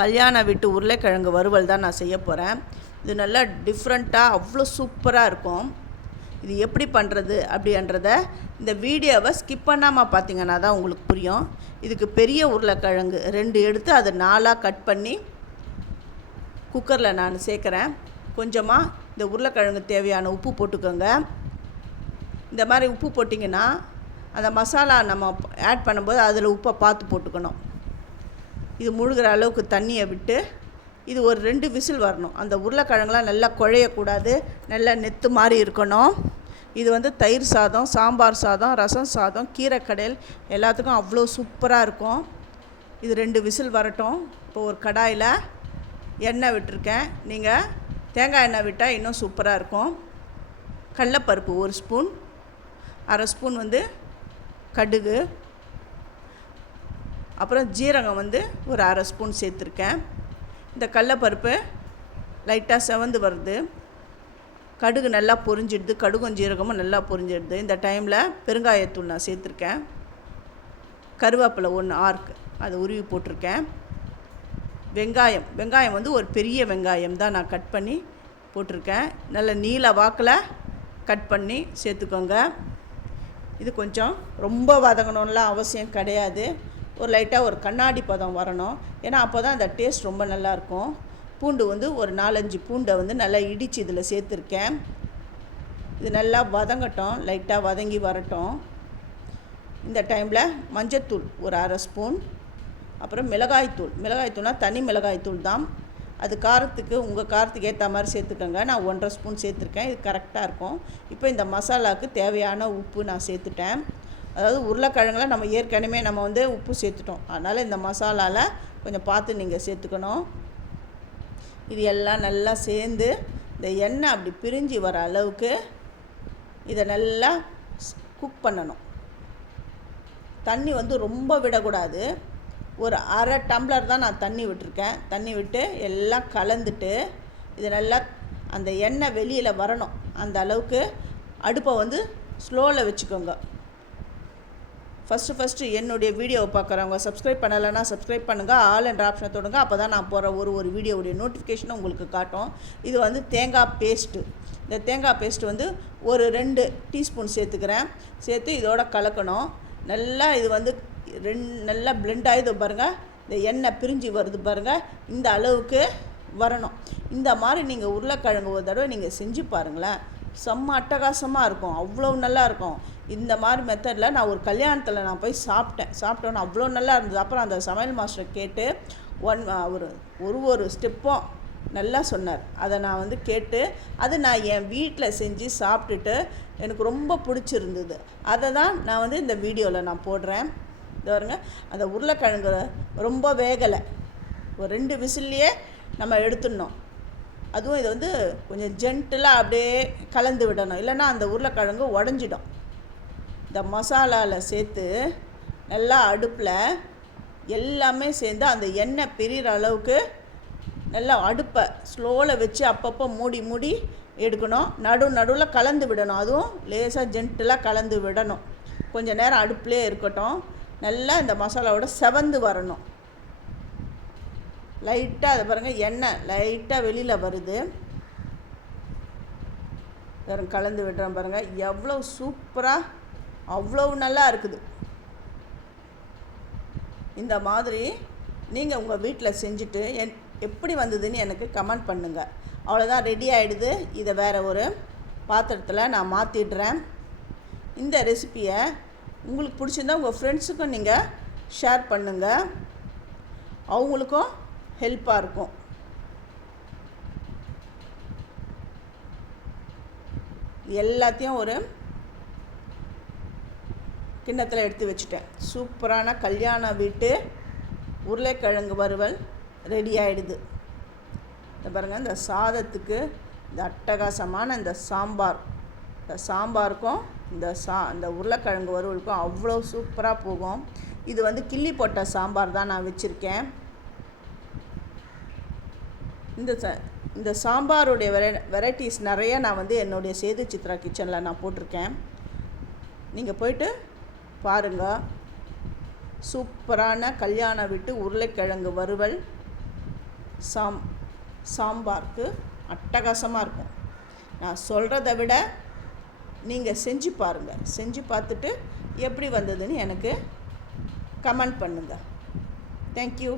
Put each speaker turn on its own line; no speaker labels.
கல்யாண வீட்டு உருளைக்கிழங்கு வறுவல் தான் நான் செய்ய போகிறேன் இது நல்லா டிஃப்ரெண்ட்டாக அவ்வளோ சூப்பராக இருக்கும். இது எப்படி பண்ணுறது அப்படின்றத இந்த வீடியோவை ஸ்கிப் பண்ணாமல் பார்த்தீங்கன்னா தான் உங்களுக்கு புரியும். இதுக்கு பெரிய உருளைக்கிழங்கு ரெண்டு எடுத்து அதை நாலாக கட் பண்ணி குக்கரில் நான் சேர்க்குறேன். கொஞ்சமாக இந்த உருளைக்கிழங்கு தேவையான உப்பு போட்டுக்கோங்க. இந்த மாதிரி உப்பு போட்டிங்கன்னா அந்த மசாலா நம்ம ஆட் பண்ணும்போது அதில் உப்பை பார்த்து போட்டுக்கணும். இது முழுகிற அளவுக்கு தண்ணியை விட்டு இது ஒரு ரெண்டு விசில் வரணும். அந்த உருளைக்கிழங்குலாம் நல்லா குழையக்கூடாது. நல்லா நெத்து மாதிரி இருக்கணும். இது வந்து தயிர் சாதம் சாம்பார் சாதம் ரசம் சாதம் கீரைக்கடையில் எல்லாத்துக்கும் அவ்வளோ சூப்பராக இருக்கும். இது ரெண்டு விசில் வரட்டும். இப்போ ஒரு கடாயில் எண்ணெய் விட்டுருக்கேன். நீங்கள் தேங்காய் எண்ணெய் விட்டால் இன்னும் சூப்பராக இருக்கும். கடலப்பருப்பு ஒரு ஸ்பூன். அரை ஸ்பூன் வந்து கடுகு. அப்புறம் ஜீரகம் வந்து ஒரு அரை ஸ்பூன் சேர்த்துருக்கேன். இந்த கடலப்பருப்பு லைட்டாக செவந்து வருது. கடுகு நல்லா பொரிஞ்சிடுது. கடுகும் ஜீரகமும் நல்லா பொரிஞ்சிடுது. இந்த டைமில் பெருங்காயத்தூள் நான் சேர்த்துருக்கேன். கருவேப்பிலை ஒன்று ஆர்க் அதை உருவி போட்டிருக்கேன். வெங்காயம் வெங்காயம் வந்து ஒரு பெரிய வெங்காயம் தான் நான் கட் பண்ணி போட்டிருக்கேன். நல்ல நீல வாக்கில் கட் பண்ணி சேர்த்துக்கோங்க. இது கொஞ்சம் ரொம்ப வதங்கணும்லாம் அவசியம் கிடையாது. ஒரு லைட்டாக ஒரு கண்ணாடி பதம் வரணும். ஏன்னா அப்போ தான் அந்த டேஸ்ட் ரொம்ப நல்லாயிருக்கும் பூண்டு வந்து ஒரு நாலஞ்சு பூண்டை வந்து நல்லா இடித்து இதில் சேர்த்துருக்கேன். இது நல்லா வதங்கட்டும். லைட்டாக வதங்கி வரட்டும். இந்த டைமில் மஞ்சத்தூள் ஒரு அரை ஸ்பூன். அப்புறம் மிளகாய்த்தூள் மிளகாய்த்தூள்னா தனி மிளகாய்த்தூள் தான். அது காரத்துக்கு உங்கள் காரத்துக்கு ஏற்ற மாதிரி சேர்த்துக்கோங்க. நான் ஒன்றரை ஸ்பூன் சேர்த்துருக்கேன். இது கரெக்டாக இருக்கும். இப்போ இந்த மசாலாவுக்கு தேவையான உப்பு நான் சேர்த்துட்டேன். அதாவது உருளைக்கிழங்குல நம்ம ஏற்கனவே நம்ம வந்து உப்பு சேர்த்துட்டோம். அதனால் இந்த மசாலாவில் கொஞ்சம் பார்த்து நீங்கள் சேர்த்துக்கணும். இது எல்லாம் நல்லா சேர்ந்து இந்த எண்ணெய் அப்படி பிரிஞ்சு வர அளவுக்கு இதை நல்லா குக் பண்ணணும். தண்ணி வந்து ரொம்ப விடக்கூடாது. ஒரு அரை டம்ளர் தான் நான் தண்ணி விட்டுருக்கேன். தண்ணி விட்டு எல்லாம் கலந்துட்டு இது நல்லா அந்த எண்ணெய் வெளியில் வரணும். அந்த அளவுக்கு அடுப்பை வந்து ஸ்லோவில் வச்சுக்கோங்க. ஃபஸ்ட்டு ஃபஸ்ட்டு என்னுடைய வீடியோவை பார்க்குறவங்க சப்ஸ்கிரைப் பண்ணலைன்னா சப்ஸ்கிரைப் பண்ணுங்கள் ஆல் என்ற ஆப்ஷனை தொடுங்க. அப்போ தான் நான் போகிற ஒரு ஒரு வீடியோவுடைய நோட்டிஃபிகேஷனும் உங்களுக்கு காட்டும். இது வந்து தேங்காய் பேஸ்ட்டு இந்த தேங்காய் பேஸ்ட்டு வந்து ஒரு ரெண்டு டீஸ்பூன் சேர்த்துக்கிறேன். சேர்த்து இதோட கலக்கணும். நல்லா இது வந்து ரெண் நல்லா பிளெண்ட் ஆகிது பாருங்கள் இந்த எண்ணெய் பிரிஞ்சு வருது பாருங்கள் இந்த அளவுக்கு வரணும். இந்த மாதிரி நீங்கள் உருளைக்கிழங்கு ஒரு தடவை நீங்கள் செஞ்சு பாருங்களேன். செம்ம அட்டகாசமாக இருக்கும். அவ்வளோ நல்லா இருக்கும். இந்த மாதிரி மெத்தடில் நான் ஒரு கல்யாணத்தில் நான் போய் சாப்பிட்டேன். சாப்பிட்டோன்னு அவ்வளோ நல்லா இருந்தது. அப்புறம் அந்த சமையல் மாஸ்டர் கேட்டு ஒன் ஒரு ஒரு ஒரு ஸ்டெப்பும் நல்லா சொன்னார். அதை நான் வந்து கேட்டு அதை நான் என் வீட்டில் செஞ்சு சாப்பிட்டுட்டு எனக்கு ரொம்ப பிடிச்சிருந்தது. அதை தான் நான் வந்து இந்த வீடியோவில் நான் போடுறேன். இது வருங்க அந்த உருளைக்கிழங்கு ரொம்ப வேகலை. ஒரு ரெண்டு விசில்லையே நம்ம எடுத்துடணும். அதுவும் இதை வந்து கொஞ்சம் ஜென்டிலாக அப்படியே கலந்து விடணும். இல்லைன்னா அந்த உருளைக்கிழங்கு உடஞ்சிடும். இந்த மசாலாவில் சேர்த்து நல்லா அடுப்பில் எல்லாமே சேர்ந்து அந்த எண்ணெய் பிரிகிற அளவுக்கு நல்லா அடுப்பை ஸ்லோவில் வச்சு அப்பப்போ மூடி மூடி எடுக்கணும். நடு நடுவில் கலந்து விடணும். அதுவும் லேசாக ஜென்டிலாக கலந்து விடணும். கொஞ்சம் நேரம் அடுப்புலேயே இருக்கட்டும். நல்லா இந்த மசாலாவோட செவந்து வரணும். லைட்டாக அதை பாருங்கள் எண்ணெய் லைட்டாக வெளியில் வருது. வேறு கலந்து விடுறேன் பாருங்கள் எவ்வளோ சூப்பராக அவ்வளோ நல்லா இருக்குது. இந்த மாதிரி நீங்கள் உங்கள் வீட்டில் செஞ்சுட்டு என் எப்படி வந்ததுன்னு எனக்கு கமெண்ட் பண்ணுங்கள் அவ்வளோதான் ரெடி ஆகிடுது இதை வேறு ஒரு பாத்திரத்தில் நான் மாற்றிடுறேன் இந்த ரெசிப்பியை உங்களுக்கு பிடிச்சிருந்தா உங்கள் ஃப்ரெண்ட்ஸுக்கும் நீங்கள் ஷேர் பண்ணுங்கள் அவங்களுக்கும் ஹெல்ப்பாக இருக்கும். எல்லாத்தையும் ஒரு கிண்ணத்தில் எடுத்து வச்சுட்டேன். சூப்பரான கல்யாண வீட்டு உருளைக்கிழங்கு வறுவல் ரெடி ஆகிடுது இந்த பாருங்கள் இந்த சாதத்துக்கு இந்த அட்டகாசமான இந்த சாம்பார். இந்த சாம்பாருக்கும் இந்த சா இந்த உருளைக்கிழங்கு வறுவலுக்கும் அவ்வளோ சூப்பராக போகும். இது வந்து கிள்ளி போட்ட சாம்பார் தான் நான் வச்சுருக்கேன். இந்த ச இந்த சாம்பாருடைய வெரை வெரைட்டிஸ் நிறைய நான் வந்து என்னுடைய சேது சித்ரா கிச்சனில் நான் போட்டிருக்கேன். நீங்கள் போயிட்டு பாருங்கள் சூப்பரான கல்யாண வீட்டு உருளைக்கிழங்கு வறுவல் சாம் சாம்பாருக்கு அட்டகாசமாக இருக்கும். நான் சொல்கிறத விட நீங்கள் செஞ்சு பாருங்கள் செஞ்சு பார்த்துட்டு எப்படி வந்ததுன்னு எனக்கு கமெண்ட் பண்ணுங்கள் தேங்க்யூ